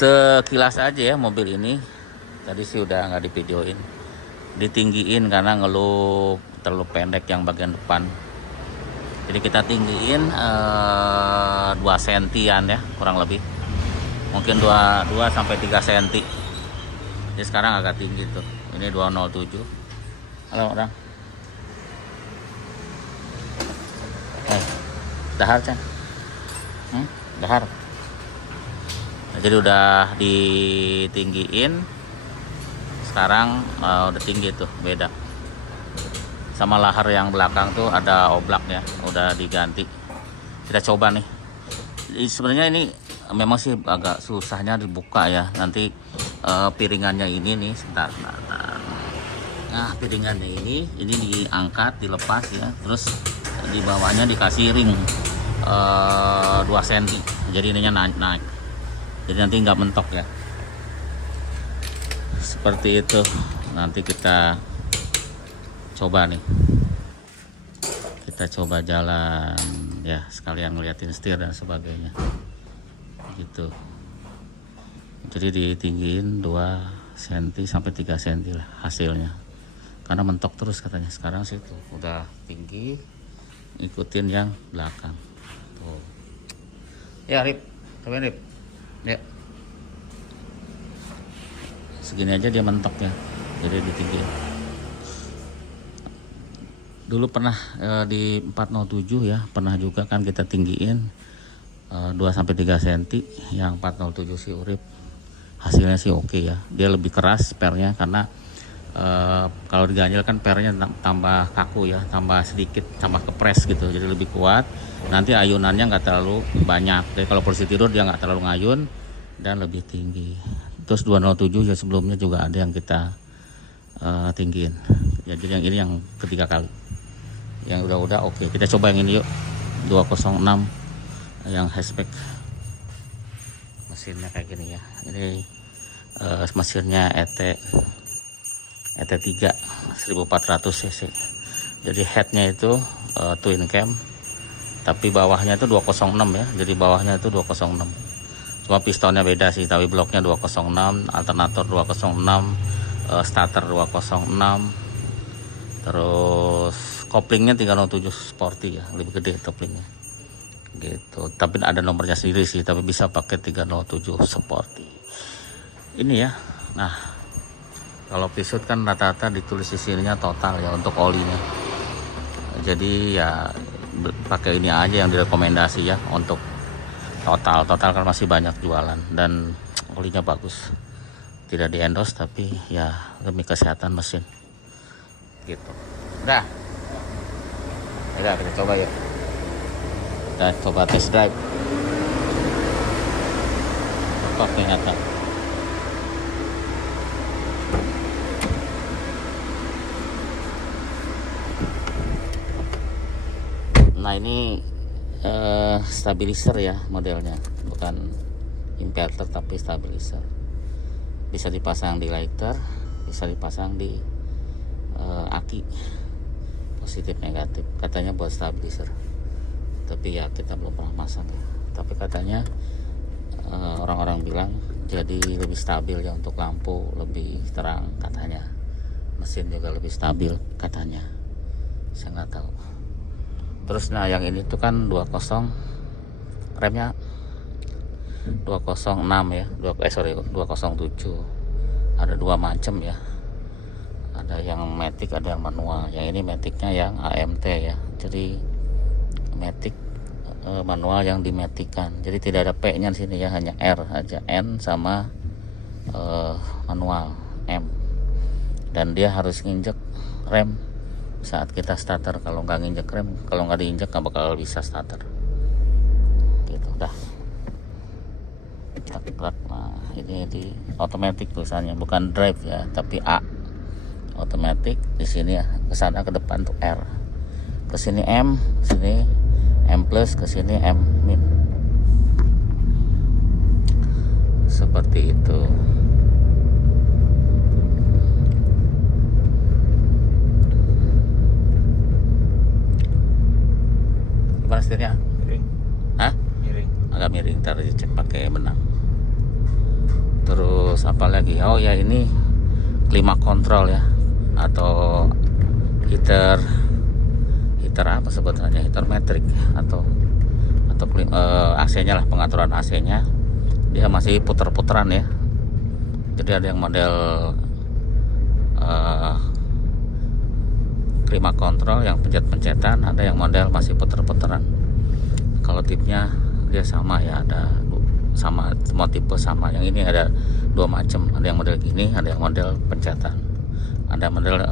Sekilas aja ya mobil ini. Tadi sih udah nggak divideoin. Ditinggiin karena ngeluh terlalu pendek yang bagian depan. Jadi kita tinggiin 2 sentian ya kurang lebih. Mungkin 2 sampai 3 senti. Jadi sekarang agak tinggi tuh. Ini 207. Halo orang. Dahar Chan. Dahar. Nah, jadi udah ditinggiin. Sekarang udah tinggi tuh, beda. Sama lahar yang belakang tuh ada oblak ya, udah diganti. Kita coba nih. Sebenarnya ini memang sih agak susahnya dibuka ya. Nanti piringannya ini nih, sebentar. Nah, piringannya ini diangkat, dilepas ya. Terus di bawahnya dikasih ring 2 cm. Jadi ininya naik. Jadi nanti nggak mentok ya. Seperti itu. Nanti kita coba nih. Kita coba jalan ya, sekalian ngeliatin setir dan sebagainya. Gitu. Jadi ditinggiin 2 cm sampai 3 cm lah hasilnya. Karena mentok terus katanya. Sekarang sih tuh udah tinggi, ikutin yang belakang. Tuh. Ya Rip, coba Rip. Ya. Segini aja dia mentok ya. Jadi ditinggiin. Dulu pernah di 407 ya, pernah juga kan kita tinggiin 2 sampai 3 cm yang 407 si Urip. Hasilnya sih oke ya. Dia lebih keras pernya karena kalau diganjel kan pernya tambah kaku ya, tambah sedikit, tambah kepres gitu, jadi lebih kuat. Nanti ayunannya nggak terlalu banyak. Jadi kalau posisi tidur dia nggak terlalu ngayun dan lebih tinggi. Terus 207 ya sebelumnya juga ada yang kita tinggiin. Jadi yang ini yang ketiga kali. Yang udah oke. Kita coba yang ini yuk. 206 yang hatchback. Mesinnya kayak gini ya. Ini mesinnya ET3 1400 cc. Jadi headnya itu twin cam, tapi bawahnya itu 206 ya. Jadi bawahnya itu 206. Cuma pistonnya beda sih, tapi bloknya 206, alternator 206, starter 206. Terus koplingnya 307 sporty ya, lebih gede koplingnya. Gitu. Tapi ada nomornya sendiri sih, tapi bisa pakai 307 sporty. Ini ya. Nah, kalau pisut kan rata-rata ditulis di sininya total ya untuk olinya. Jadi ya pakai ini aja yang direkomendasi ya untuk total. Total kan masih banyak jualan dan olinya bagus. Tidak di endorse tapi ya demi kesehatan mesin. Gitu. Udah. Udah kita coba yuk. Kita coba test drive. Kok ternyata. Nah ini stabilizer ya modelnya, bukan inverter tapi stabilizer. Bisa dipasang di lighter, bisa dipasang di aki, positif negatif. Katanya buat stabilizer, tapi ya kita belum pernah masang ya. Tapi katanya orang-orang bilang jadi lebih stabil ya untuk lampu, lebih terang katanya. Mesin juga lebih stabil katanya. Saya nggak tahu. Terus nah yang ini tuh kan 20, remnya 206 ya, 207. Ada 2 macam ya. Ada yang matic, ada yang manual. Yang ini maticnya yang AMT ya. Jadi matic manual yang dimatikan. Jadi tidak ada P-nya di sini ya, hanya R aja, N sama manual M. Dan dia harus nginjek rem saat kita starter. Kalau nggak nginjek rem, kalau nggak diinjek nggak bakal bisa starter. Gitu dah. Nah ini di automatic tulisannya, bukan drive ya, tapi A. Automatic di sini ya, ke sana ke depan tuh R, ke sini M, sini M plus, ke sini M min. Seperti itu. Gimana setirnya? Miring. Hah? Miring. Agak miring, ntar dicek pakai benang. Terus apa lagi? Oh ya, ini klima kontrol ya, atau heater apa sebutannya, heater metrik atau AC-nya lah, pengaturan AC-nya dia masih puter-puteran ya. Jadi ada yang model klima kontrol yang pencet-pencetan, ada yang model masih puter-puteran. Kalau tipnya dia sama ya, ada sama, semua tipe sama. Yang ini ada dua macam, ada yang model gini, ada yang model pencetan, ada model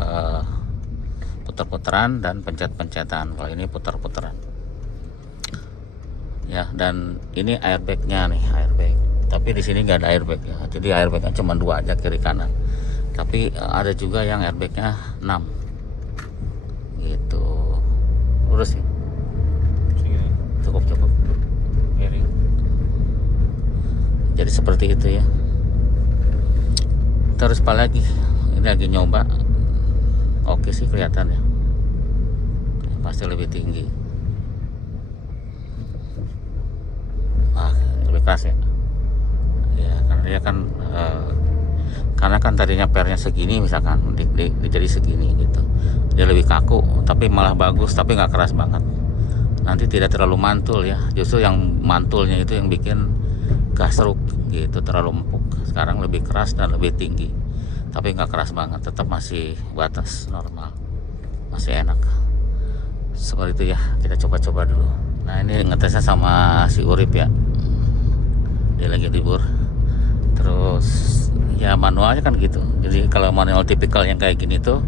puter-puteran dan pencet-pencetan. Kalau ini puter-puteran ya. Dan ini airbagnya nih, airbag, tapi di sini nggak ada airbag ya, jadi airbagnya cuma 2 aja, kiri kanan. Tapi ada juga yang airbagnya 6 gitu. Lurus sih, cukup jadi seperti itu ya. Terus apa lagi, ini lagi nyoba. Oke sih kelihatannya, pasti lebih tinggi. Lebih keras ya. Ya karena dia kan karena kan tadinya pernya segini, misalkan jadi segini gitu, dia lebih kaku, tapi malah bagus, tapi nggak keras banget. Nanti tidak terlalu mantul ya, justru yang mantulnya itu yang bikin gasruk gitu, terlalu empuk. Sekarang lebih keras dan lebih tinggi, tapi nggak keras banget, tetap masih batas normal, masih enak. Seperti itu ya, kita coba-coba dulu. Nah ini ngetesnya sama si Urip ya, dia lagi libur. Terus ya manualnya kan gitu, jadi kalau manual tipikal yang kayak gini tuh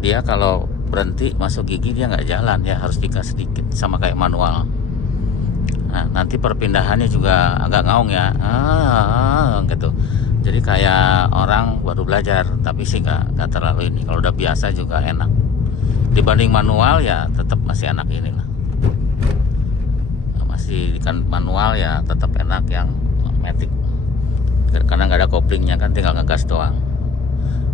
dia kalau berhenti masuk gigi dia nggak jalan ya, harus digas sedikit, sama kayak manual. Nah nanti perpindahannya juga agak ngaung ya, gitu. Jadi kayak orang baru belajar, tapi sih nggak terlalu ini. Kalau udah biasa juga enak. Dibanding manual ya tetap masih enak ini lah. Masih kan manual ya tetap enak yang matic, karena nggak ada koplingnya kan, tinggal ngegas doang.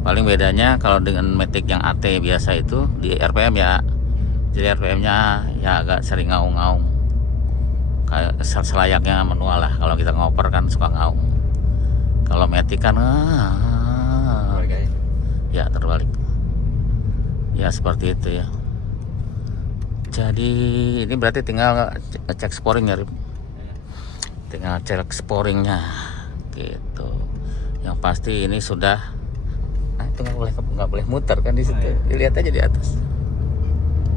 Paling bedanya kalau dengan matic yang AT biasa itu di RPM ya, jadi RPM-nya ya agak sering ngaung-ngaung, kayak selayaknya manual lah. Kalau kita ngoper kan suka ngaung. Kalau matic kan ya terbalik ya, seperti itu ya. Jadi ini berarti tinggal cek sporing ya, Rip. Tinggal cek sporingnya gitu. Yang pasti ini sudah, itu nggak boleh muter kan di situ. Dilihat aja di atas.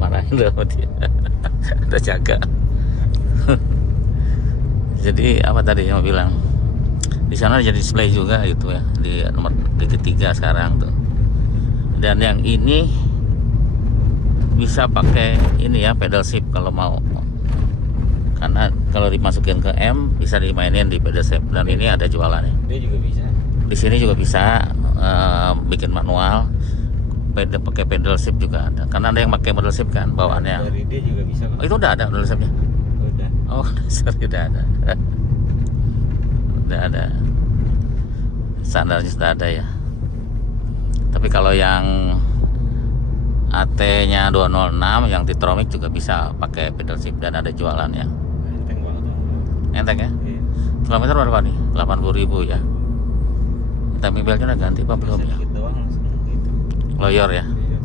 Marahin loh dia. Ada jaga. Jadi apa tadi yang mau bilang? Di sana jadi display juga gitu ya, di nomor ketiga sekarang tuh. Dan yang ini bisa pakai ini ya, pedal shift kalau mau. Karena kalau dimasukin ke M bisa dimainin di pedal shift, dan ini ada jualannya. Dia juga bisa. Di sini juga bisa bikin manual, pakai pedal shift juga ada. Karena ada yang pakai pedal shift kan bawaannya. Dari dia juga bisa. Oh, itu udah ada pedal shiftnya? Udah. Oh, sorry, udah ada. Udah ada. Standarnya sudah ada ya. Tapi kalau yang AT-nya 206 yang Titronic juga bisa pakai pedal shift dan ada jualannya. Enteng banget. Enteng ya? Iya. Kilometer berapa nih? 80.000 ya. Timing beltnya udah ganti apa belum ya? Sedikit doang langsung gitu. Loyor ya. Iya.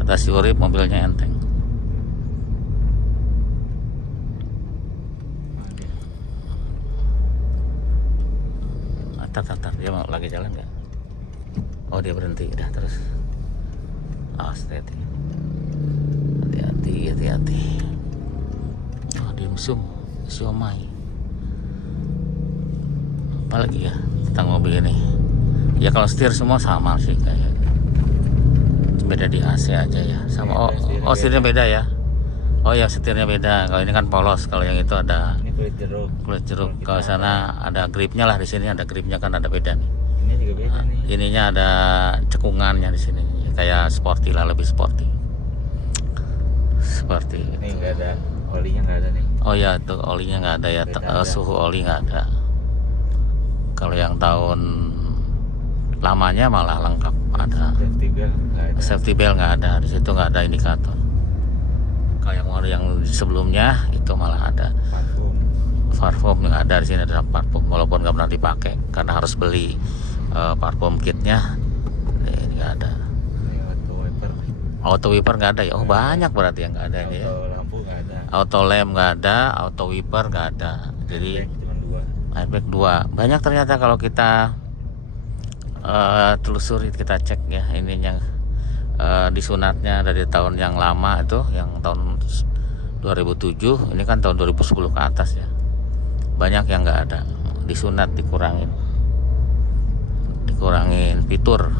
Kata si Urip mobilnya enteng. Tar, dia mau lagi jalan nggak? Oh dia berhenti, udah terus. Hati-hati. Oh, dimsum, siomay. Apalagi ya tentang mobil ini? Ya kalau setir semua sama sih kayak. Beda di AC aja ya. Sama setirnya beda ya. Oh ya, setirnya beda. Kalau ini kan polos, kalau yang itu ada Ini kulit jeruk. Kalau sana ada gripnya lah, di sini ada gripnya kan, ada beda nih. Ini juga beda nih. Ininya ada cekungannya di sini, kayak sporty lah, lebih sporty. Seperti Ini itu. nggak ada olinya, nggak ada nih. Oh ya, tuh olinya nggak ada ya, suhu oli nggak ada. Kalau yang tahun lamanya malah lengkap, ada. Safety belt nggak ada. Safety belt nggak ada, di situ nggak ada indikator. Kalau yang sebelumnya itu malah ada. Parfum. parfum yang ada di sini adalah parfum, walaupun nggak pernah dipakai karena harus beli parfum kitnya. Ini nggak ada. Ini auto wiper. Auto wiper nggak ada ya. Oh, banyak berarti yang nggak ada ini ya. Auto lampu nggak ada. Auto lamp nggak ada, auto wiper nggak ada. Jadi Cuma 2. airbag 2. Banyak ternyata kalau kita telusuri, kita cek ya ininya, disunatnya dari tahun yang lama itu, yang tahun 2007, ini kan tahun 2010 ke atas ya. Banyak yang nggak ada, disunat, dikurangin fitur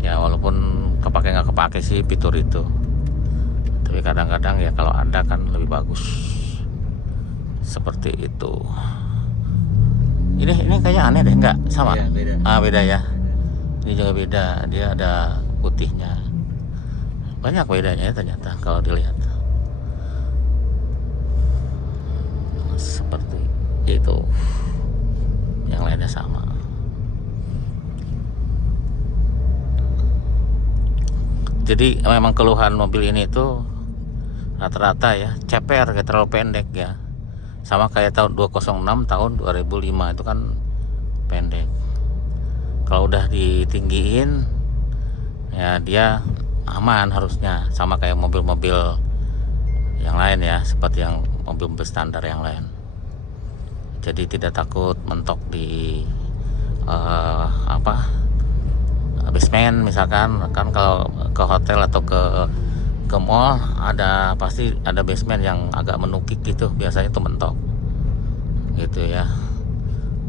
ya, walaupun kepake nggak kepake sih fitur itu, tapi kadang-kadang ya kalau ada kan lebih bagus, seperti itu. Ini kayaknya aneh deh, nggak sama? Iya, beda. Beda ya. Ini juga beda, dia ada putihnya. Banyak bedanya ya ternyata kalau dilihat. Seperti itu. Yang lainnya sama. Jadi memang keluhan mobil ini tuh rata-rata ya ceper, kayak terlalu pendek ya. Sama kayak tahun 206 tahun 2005 itu kan pendek. Kalau udah ditinggiin ya dia aman harusnya, sama kayak mobil-mobil yang lain ya, seperti yang mobil-mobil standar yang lain. Jadi tidak takut mentok di basement misalkan. Kan kalau ke hotel atau ke mall ada, pasti ada basement yang agak menukik gitu, biasanya tuh mentok gitu ya.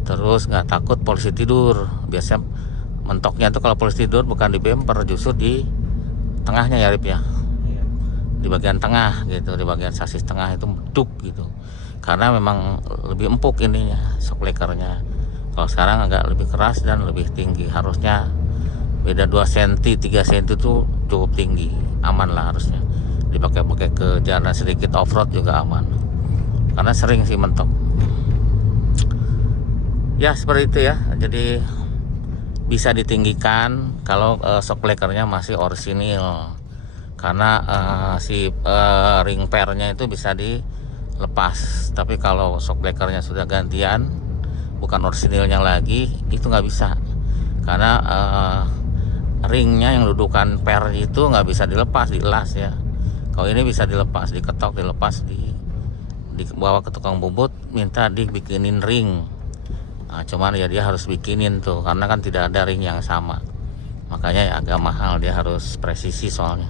Terus nggak takut polisi tidur, biasanya mentoknya tuh kalau polisi tidur bukan di bumper, justru di tengahnya ya Rip ya, Iya. di bagian tengah gitu, di bagian sasis tengah itu meduk gitu, karena memang lebih empuk ininya, shock breakernya. Kalau sekarang agak lebih keras dan lebih tinggi, harusnya beda 2 cm 3 cm itu cukup tinggi, aman lah harusnya dipakai ke jalan sedikit off-road juga aman, karena sering sih mentok ya, seperti itu ya. Jadi bisa ditinggikan kalau shock breakernya masih orisinil, karena si ring pairnya itu bisa dilepas. Tapi kalau shock breakernya sudah gantian, bukan orisinilnya lagi, itu nggak bisa, karena ringnya yang dudukan pair itu nggak bisa dilepas, dielas ya. Kalau ini bisa dilepas, diketok, dilepas, dibawa ke tukang bubut, minta dibikinin ring. Nah, cuman ya dia harus bikinin tuh, karena kan tidak ada ring yang sama, makanya ya agak mahal, dia harus presisi soalnya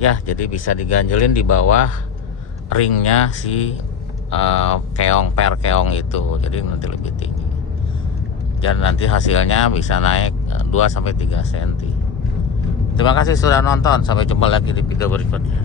ya. Jadi bisa diganjelin di bawah ringnya si keong, pair keong itu, jadi nanti lebih tinggi dan nanti hasilnya bisa naik 2-3 cm. Terima kasih sudah nonton, sampai jumpa lagi di video berikutnya.